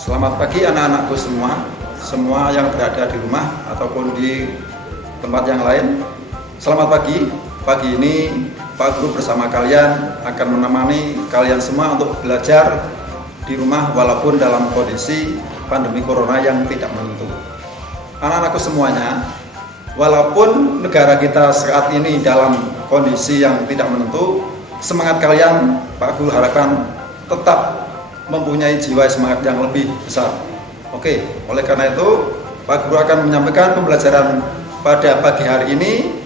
Selamat pagi anak-anakku semua yang berada di rumah ataupun di tempat yang lain. Selamat pagi. Pagi ini Pak Guru bersama kalian akan menemani kalian semua untuk belajar di rumah walaupun dalam kondisi pandemi corona yang tidak menentu. Anak-anakku semuanya, walaupun negara kita saat ini dalam kondisi yang tidak menentu, semangat kalian Pak Guru harapkan tetap mempunyai jiwa semangat yang lebih besar. Oke, oleh karena itu Pak Guru akan menyampaikan pembelajaran pada pagi hari ini.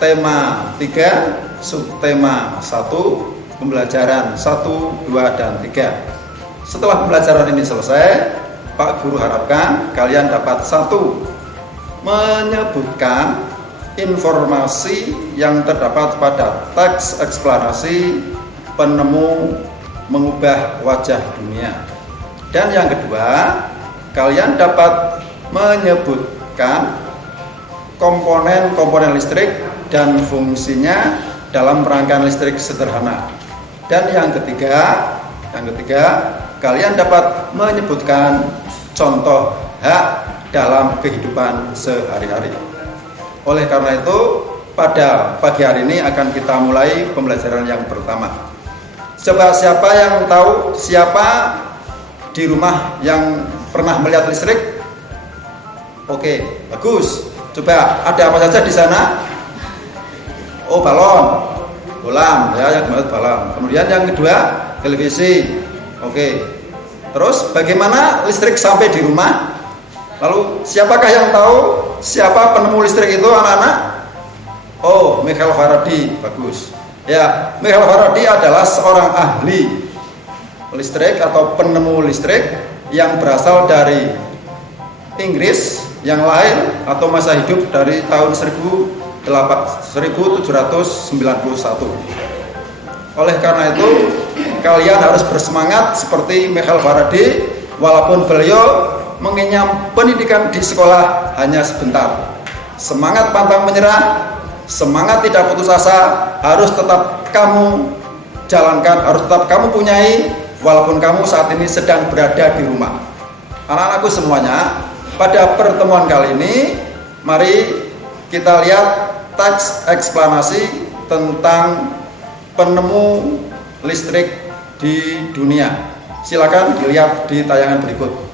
Tema 3, subtema 1, pembelajaran 1, 2, dan 3. Setelah pembelajaran ini selesai, Pak Guru harapkan kalian dapat 1, menyebutkan informasi yang terdapat pada teks eksplanasi penemu mengubah wajah dunia. Dan yang kedua, kalian dapat menyebutkan komponen-komponen listrik dan fungsinya dalam rangkaian listrik sederhana. Dan yang ketiga, kalian dapat menyebutkan contoh hak dalam kehidupan sehari-hari. Oleh karena itu, pada pagi hari ini akan kita mulai pembelajaran yang pertama. Coba siapa yang tahu, siapa di rumah yang pernah melihat listrik? Oke, bagus. Coba ada apa saja di sana? Oh, balon, bolam ya, yang kemarin balon. Kemudian yang kedua, televisi. Oke. Terus bagaimana listrik sampai di rumah? Lalu siapakah yang tahu siapa penemu listrik itu, anak-anak? Oh, Michael Faraday. Bagus. Ya, Michael Faraday adalah seorang ahli listrik atau penemu listrik yang berasal dari Inggris yang lahir atau masa hidup dari tahun 1791. Oleh karena itu, kalian harus bersemangat seperti Michael Faraday walaupun beliau mengenyam pendidikan di sekolah hanya sebentar. Semangat pantang menyerah, semangat tidak putus asa harus tetap kamu jalankan, harus tetap kamu punyai walaupun kamu saat ini sedang berada di rumah. Anak-anakku semuanya, pada pertemuan kali ini mari kita lihat teks eksplanasi tentang penemu listrik di dunia. Silakan dilihat di tayangan berikut.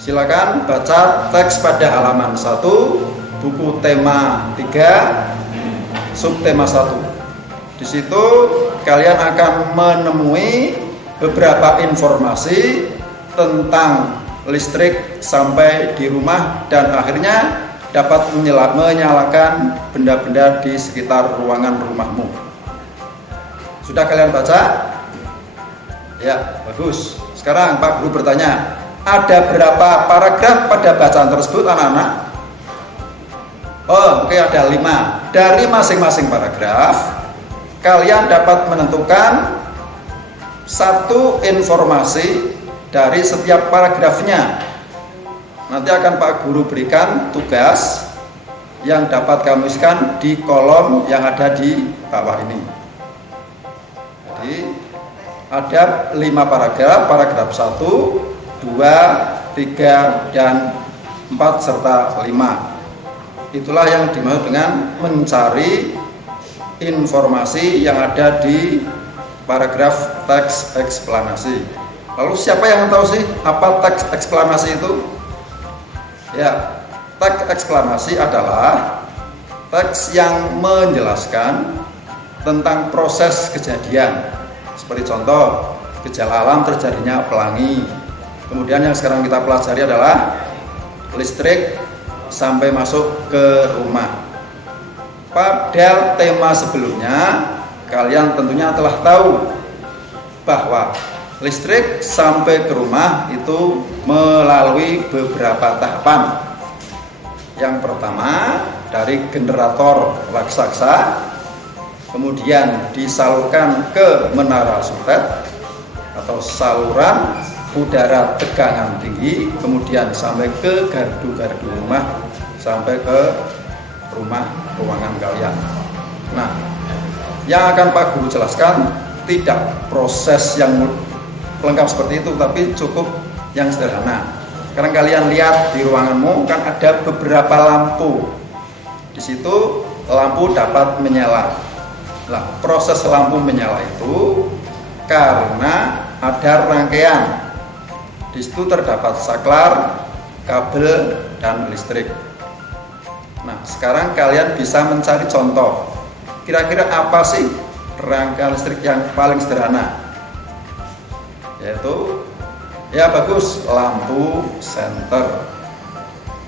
Silakan baca teks pada halaman 1, buku tema 3, subtema 1. Di situ kalian akan menemui beberapa informasi tentang listrik sampai di rumah dan akhirnya dapat menyalakan benda-benda di sekitar ruangan rumahmu. Sudah kalian baca? Ya, bagus. Sekarang Pak Guru bertanya, ada berapa paragraf pada bacaan tersebut anak-anak? Oh, oke, ada 5. Dari masing-masing paragraf kalian dapat menentukan satu informasi dari setiap paragrafnya. Nanti akan Pak Guru berikan tugas yang dapat kamu isikan di kolom yang ada di bawah ini. Jadi ada 5 paragraf, paragraf 1, 2, 3, dan 4 serta 5. Itulah yang dimaksud dengan mencari informasi yang ada di paragraf teks eksplanasi. Lalu siapa yang tahu sih apa teks eksplanasi itu? Ya, teks eksplanasi adalah teks yang menjelaskan tentang proses kejadian. Seperti contoh, gejala alam terjadinya pelangi. Kemudian yang sekarang kita pelajari adalah listrik sampai masuk ke rumah. Pada tema sebelumnya, kalian tentunya telah tahu bahwa listrik sampai ke rumah itu melalui beberapa tahapan. Yang pertama, dari generator raksasa, kemudian disalurkan ke menara sutet atau saluran udara tegangan tinggi, kemudian sampai ke gardu-gardu rumah, sampai ke rumah ruangan kalian. Nah, yang akan Pak Guru jelaskan tidak proses yang lengkap seperti itu, tapi cukup yang sederhana. Sekarang kalian lihat di ruanganmu kan ada beberapa lampu. Di situ lampu dapat menyala. Nah, proses lampu menyala itu karena ada rangkaian. Di situ terdapat saklar, kabel, dan listrik. Nah, sekarang kalian bisa mencari contoh. Kira-kira apa sih rangkaian listrik yang paling sederhana? Yaitu, ya bagus, lampu senter.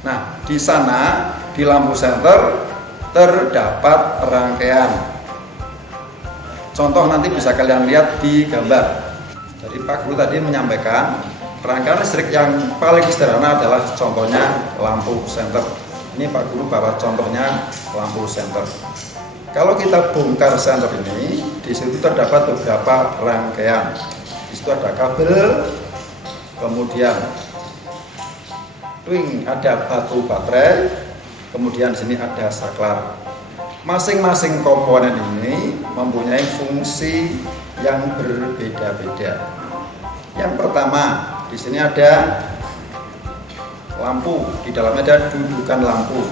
Nah, di sana, di lampu senter terdapat rangkaian. Contoh nanti bisa kalian lihat di gambar. Jadi Pak Guru tadi menyampaikan rangkaian listrik yang paling sederhana adalah contohnya lampu senter. Ini Pak Guru bawa contohnya lampu senter. Kalau kita bongkar senter ini, di situ terdapat beberapa rangkaian. Di situ ada kabel, kemudian ada batu baterai, kemudian sini ada saklar. Masing-masing komponen ini mempunyai fungsi yang berbeda-beda. Yang pertama, di sini ada lampu, di dalamnya ada dudukan lampu.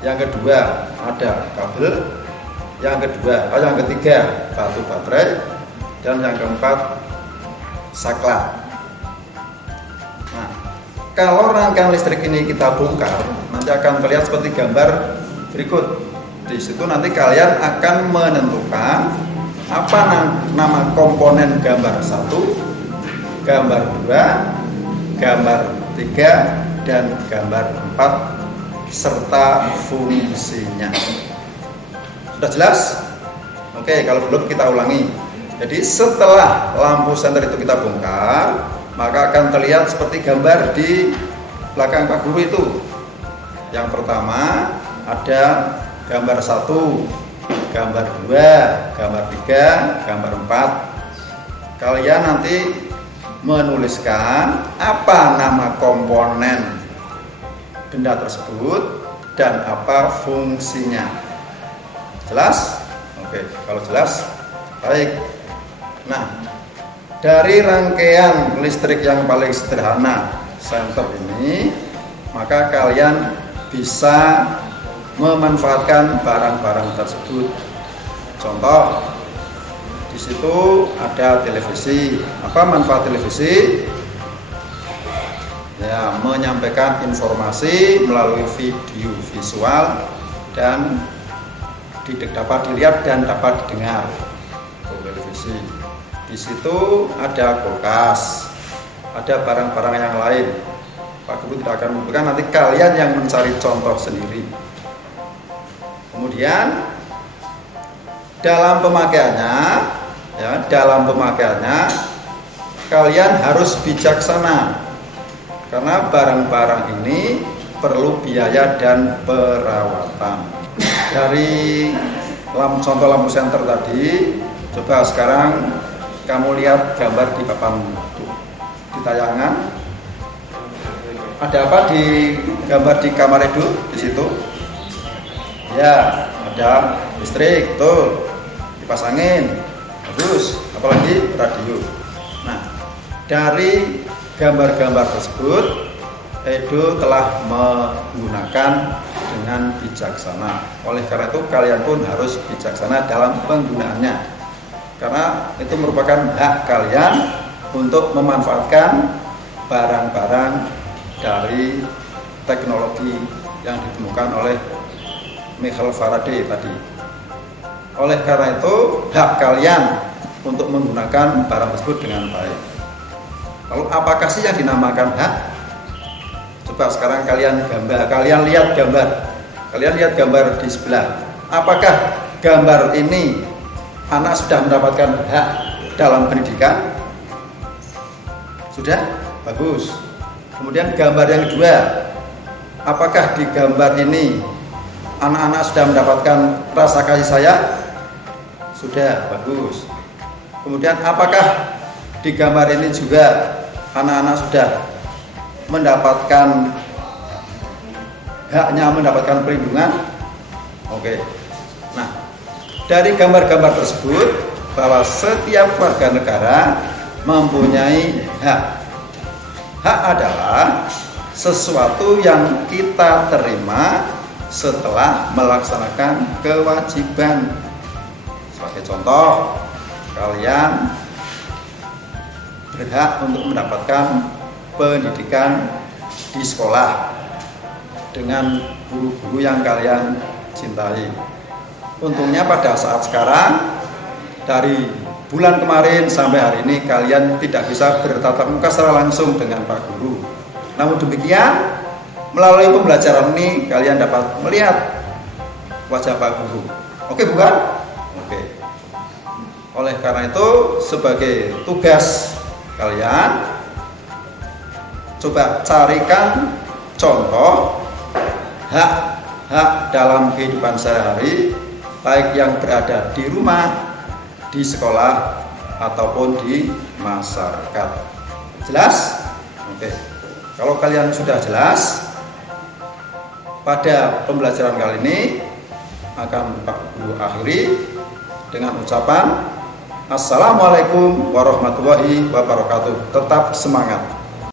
Yang kedua, ada kabel. Yang ketiga, batu baterai. Dan yang keempat, saklar. Nah, kalau rangkaian listrik ini kita bongkar, nanti akan terlihat seperti gambar berikut. Di situ nanti kalian akan menentukan apa nama komponen gambar 1, gambar 2, gambar 3, dan gambar 4 serta fungsinya. Sudah jelas? Oke, kalau belum kita ulangi. Jadi setelah lampu senter itu kita bongkar, maka akan terlihat seperti gambar di belakang Pak Guru itu. Yang pertama ada gambar 1, gambar 2, gambar 3, gambar 4. Kalian nanti menuliskan apa nama komponen benda tersebut dan apa fungsinya. Jelas? Oke, kalau jelas, baik. Nah, dari rangkaian listrik yang paling sederhana senter ini, maka kalian bisa memanfaatkan barang-barang tersebut. Contoh, di situ ada televisi. Apa manfaat televisi? ya, menyampaikan informasi melalui video visual dan dapat dilihat dan dapat didengar televisi. Di situ ada kulkas, ada barang-barang yang lain. Pak Guru tidak akan memberikan, nanti kalian yang mencari contoh sendiri. Kemudian dalam pemakaiannya, kalian harus bijaksana karena barang-barang ini perlu biaya dan perawatan. Dari contoh lampu senter tadi, coba sekarang kamu lihat gambar di papan di tayangan. Ada apa di gambar di kamar itu di situ? Ya, ada listrik, betul. Dipasangin, bagus. Apalagi radio. Nah, dari gambar-gambar tersebut, Edo telah menggunakan dengan bijaksana. Oleh karena itu kalian pun harus bijaksana dalam penggunaannya. Karena itu merupakan hak kalian untuk memanfaatkan barang-barang dari teknologi yang ditemukan oleh Michael Faraday tadi. Oleh karena itu hak kalian untuk menggunakan barang tersebut dengan baik. Lalu apakah sih yang dinamakan hak? Coba sekarang kalian lihat gambar di sebelah. Apakah gambar ini anak sudah mendapatkan hak dalam pendidikan? Sudah? Bagus. Kemudian gambar yang kedua, apakah di gambar ini anak-anak sudah mendapatkan rasa kasih sayang? Sudah, bagus. Kemudian apakah di gambar ini juga anak-anak sudah mendapatkan haknya mendapatkan perlindungan? Oke. Nah, dari gambar-gambar tersebut bahwa setiap warga negara mempunyai hak. Hak adalah sesuatu yang kita terima setelah melaksanakan kewajiban. Sebagai contoh, kalian berhak untuk mendapatkan pendidikan di sekolah dengan guru-guru yang kalian cintai. Untungnya pada saat sekarang, dari bulan kemarin sampai hari ini kalian tidak bisa bertatap muka secara langsung dengan Pak Guru. Namun demikian, melalui pembelajaran ini kalian dapat melihat wajah Pak Guru. Oke bukan? Oke. Oleh karena itu, sebagai tugas kalian, coba carikan contoh hak-hak dalam kehidupan sehari-hari, baik yang berada di rumah, di sekolah, ataupun di masyarakat. Jelas? Oke. Kalau kalian sudah jelas, pada pembelajaran kali ini akan Pak Guru akhiri dengan ucapan Assalamualaikum warahmatullahi wabarakatuh. Tetap semangat.